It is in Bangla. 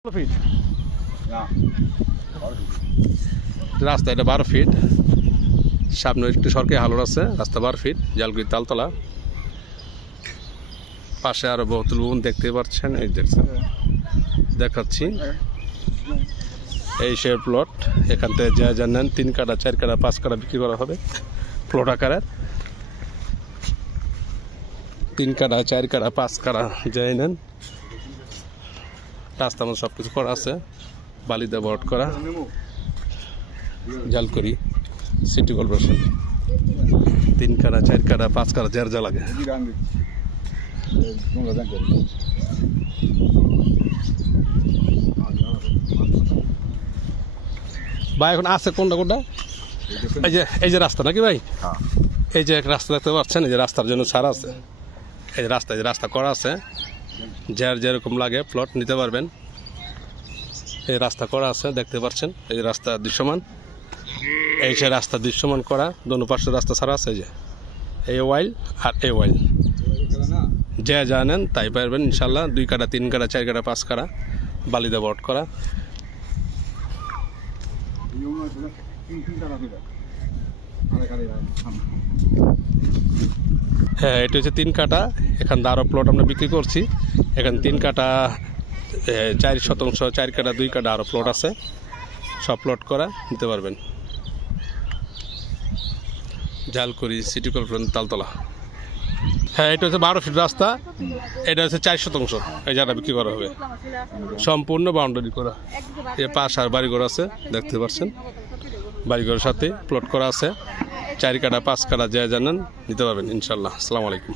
ফিট রাস্তা, এটা 12 ফিট। সামনে একটু সরকারি হালর আছে, রাস্তা 12 ফিট, জালগুড়ি তালতলা। পাশে আরো বহুতল ভবন দেখতে পাচ্ছেন, এই দেখছেন দেখাচ্ছি। এই সে প্লট, এখান থেকে যা নেন 3 কাঠা 4 কাঠা 5 কাঠা বিক্রি করা হবে প্লট আকারের। 3 কাঠা 4 কাঠা 5 কাঠা যাই নেন। রাস্তা মতো সব কিছু করা আছে, বালিতে ভরাট করা, জালকুড়ি সিটি কর্পোরেশন। 3 কাঠা 4 কাঠা 5 কাঠা যার যা লাগে। ভাই এখন আছে কোনটা কোনটা? এই যে রাস্তা নাকি ভাই? এই যে এক রাস্তা দেখতে পাচ্ছেন, এই যে রাস্তার জন্য ছাড় আছে। এই যে রাস্তা করা আছে, যার যেরকম লাগে প্লট নিতে পারবেন। এই রাস্তা করা আছে দেখতে পাচ্ছেন, এই যে রাস্তা দৃশ্যমান। এই যে রাস্তা দৃশ্যমান করা, দোনো পাশে রাস্তা ছাড়া আছে। যে এই ওয়াইল আর এই ওয়াইল, যে জানেন তাই পারবেন ইনশাল্লাহ। 2 কাঠা 3 কাঠা 4 কাঠা 5 কাঠা বালিদা বট করা। হ্যাঁ, এটা হচ্ছে 3 কাঠা। এখান আরও প্লট আমরা বিক্রি করছি। এখানে 3 কাঠা 4 শতাংশ, 4 কাঠা 2 কাঠা আরও প্লট আছে, সব প্লট করা নিতে পারবেন। Jalkuri city corporation Taltala. হ্যাঁ, এটা হচ্ছে 12 ফিট রাস্তা। এটা হচ্ছে 4 শতাংশ, এই জায়গাটা বিক্রি করা হবে। সম্পূর্ণ বাউন্ডারি করা, এ পাশ আর বাড়িঘর আছে দেখতে পাচ্ছেন। বাড়িঘরের সাথে প্লট করা আছে। 4 কাঠা 5 কাঠা যা জানেন নিতে পারবেন ইনশাল্লাহ। আসসালামু আলাইকুম।